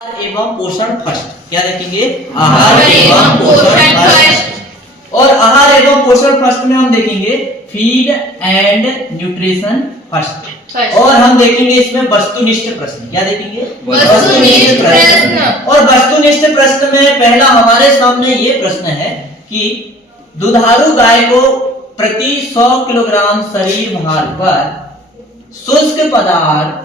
एवं पोषण फर्स्ट। क्या देखेंगे? आहार एवं पोषण फर्स्ट। और आहार एवं पोषण फर्स्ट में हम देखेंगे फीड एंड न्यूट्रिशन फर्स्ट। और हम देखेंगे इसमें वस्तुनिष्ठ प्रश्न। क्या देखेंगे? वस्तुनिष्ठ प्रश्न। और वस्तुनिष्ठ प्रश्न में पहला हमारे सामने ये प्रश्न है कि दुधारू गाय को प्रति 100 किलोग्राम शरीर भार पर शुष्क पदार्थ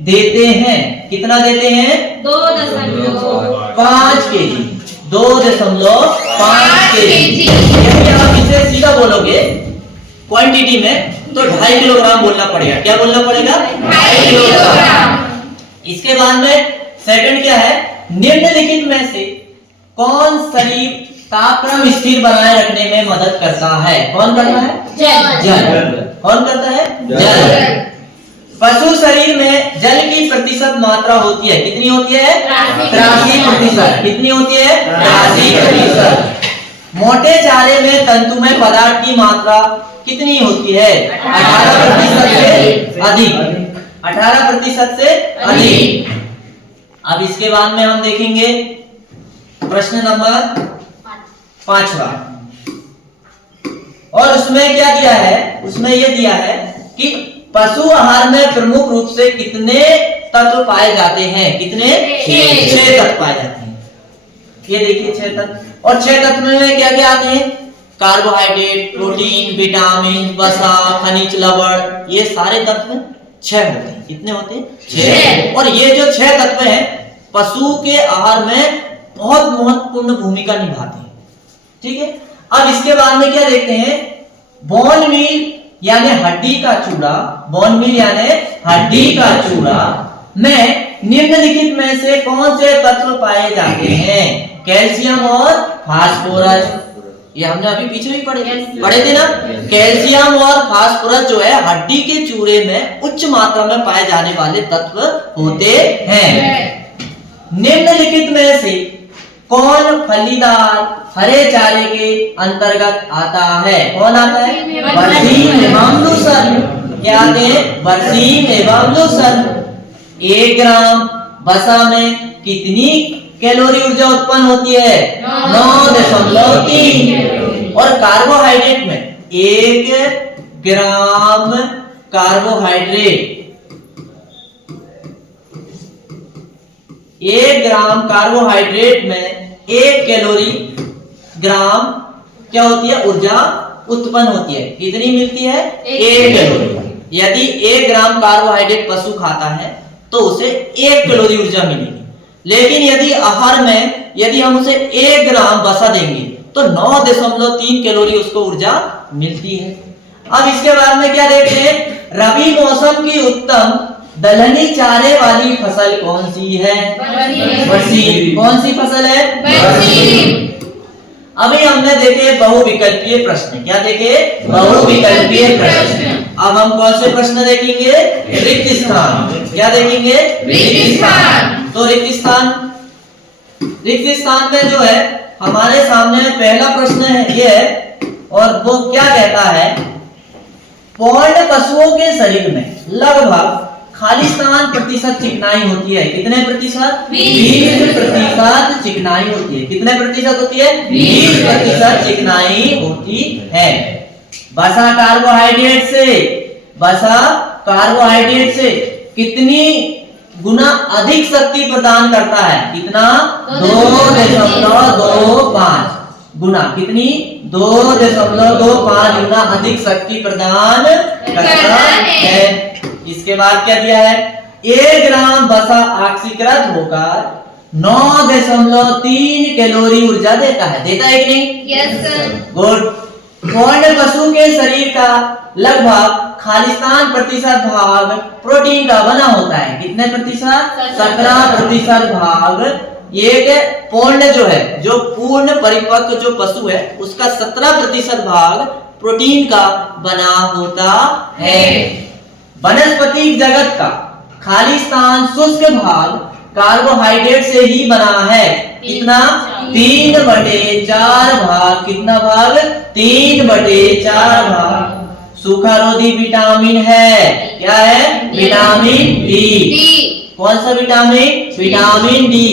देते हैं। कितना देते हैं? 2.5 केजी। 2.5 केजी। यदि आप इसे सीधा बोलोगे क्वांटिटी में तो 2.5 किलोग्राम बोलना पड़ेगा। क्या बोलना पड़ेगा? 2.5 किलोग्राम। इसके बाद में सेकंड क्या है? निम्नलिखित में से कौन शरीर तापक्रम स्थिर बनाए रखने में मदद करता है? कौन करता है? जल। कौन करता है? जल। पशु शरीर में जल की प्रतिशत मात्रा होती है। कितनी होती है? 83%। कितनी होती है? 83%। मोटे चारे में तंतुमय पदार्थ की मात्रा कितनी होती है? 18% से अधिक। 18% से अधिक। अब इसके बाद में हम देखेंगे प्रश्न नंबर 5वां। और उसमें क्या दिया है? उसमें यह दिया है कि पशु आहार में प्रमुख रूप से कितने तत्व पाए जाते हैं? कितने? 6 तत्व पाए जाते हैं। ये देखिए 6 तत्व। और 6 तत्व में क्या क्या आते हैं? कार्बोहाइड्रेट, प्रोटीन, विटामिन, वसा, खनिज, लवण, ये सारे तत्व 6 होते हैं। कितने होते हैं? 6। और ये जो 6 तत्व हैं पशु के आहार में बहुत महत्वपूर्ण भूमिका निभाते हैं। ठीक है। अब इसके बाद में क्या देखते हैं? बोन मील यानी हड्डी का चूड़ा। बोन मील यानी हड्डी का चूड़ा में निम्नलिखित में से कौन से तत्व पाए जाते हैं? कैल्शियम और फास्फोरस। ये हमने अभी पीछे भी पढ़े थे ना। कैल्शियम और फास्फोरस जो है हड्डी के चूड़े में उच्च मात्रा में पाए जाने वाले तत्व होते हैं। निम्नलिखित में से कौन फलीदार हरे चारे के अंतर्गत आता है? कौन आता है? बरसीम एवं लूसर्न। क्या आते हैं? बरसीम एवं लूसर्न। 1 ग्राम वसा में कितनी कैलोरी ऊर्जा उत्पन्न होती है? 9.3। और कार्बोहाइड्रेट में 1 ग्राम कार्बोहाइड्रेट 1 ग्राम कार्बोहाइड्रेट में 1 कैलोरी ग्राम क्या होती है? ऊर्जा उत्पन्न होती है। कितनी मिलती है? 1 कैलोरी। यदि 1 ग्राम कार्बोहाइड्रेट पशु खाता है तो उसे 1 कैलोरी ऊर्जा मिलेगी। लेकिन यदि आहार में यदि हम उसे 1 ग्राम वसा देंगे तो 9.3 कैलोरी उसको ऊर्जा मिलती है। अब इसके बाद में क्या देखते हैं? रबी मौसम की उत्तम दलहनी चारे वाली फसल कौन सी है? बरसीम। कौन सी फसल है? बरसीम। अभी हमने देखे बहुविकल्पीय प्रश्न। क्या देखे? बहुविकल्पीय प्रश्न। अब हम कौन से प्रश्न देखेंगे? रिक्त स्थान। क्या देखेंगे? रिक्त स्थान। तो रिक्त स्थान में जो है हमारे सामने पहला प्रश्न है ये है। और वो क्या कहता है? पौंड पशुओं के शरीर में लगभग खालिस्तान प्रतिशत चिकनाई होती है। कितने प्रतिशत? 20% चिकनाई होती है। कितने प्रतिशत होती है? 20% चिकनाई होती है। वसा कार्बोहाइड्रेट से कितनी गुना अधिक शक्ति प्रदान करता है? कितना? 2.25 गुना। कितनी? 2.25 गुना अधिक शक्ति प्रदान करता है। इसके बाद क्या दिया है? 1 ग्राम वसा ऑक्सीकृत होकर 9.3 कैलोरी ऊर्जा देता है। देता है कि नहीं? Yes sir. गुड। पौंड पशु के शरीर का लगभग खालिस्तान प्रतिशत भाग प्रोटीन का बना होता है। कितने प्रतिशत? 17% भाग। एक पौंड जो है जो पूर्ण परिपक्व जो पशु है उसका 17% भाग प्रोटीन का बना होता है। वनस्पति जगत का खालिस्तान शुष्क भाग कार्बोहाइड्रेट से ही बना है। कितना? 3/4 भाग। कितना भाग? 3/4 भाग। सूखारोधी विटामिन है। क्या है? Vitamin D. कौन सा विटामिन? Vitamin D.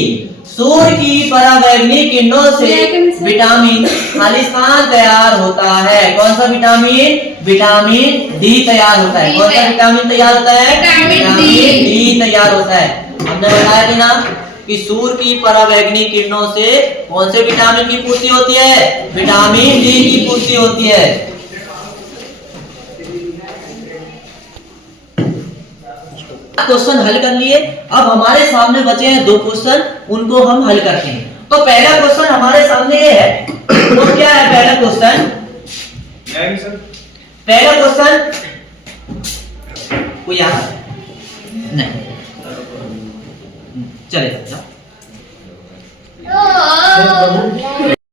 सूर्य की पराबैंगनी किरणों से विटामिन खालिस्तान तैयार होता है। कौन सा विटामिन? विटामिन डी तैयार होता है। कौन सा विटामिन तैयार होता है? विटामिन डी तैयार होता है। हमने बताया था ना कि सूर्य की पराबैंगनी किरणों से कौन से विटामिन की पूर्ति होती है? विटामिन डी की पूर्ति होती है। क्वेश्चन हल कर लिए। अब हमारे सामने बचे हैं 2 क्वेश्चन, उनको हम हल करते हैं। तो पहला क्वेश्चन हमारे सामने ये है, वो क्या है पहला क्वेश्चन? पहला क्वेश्चन कोई याद नहीं? चलेगा।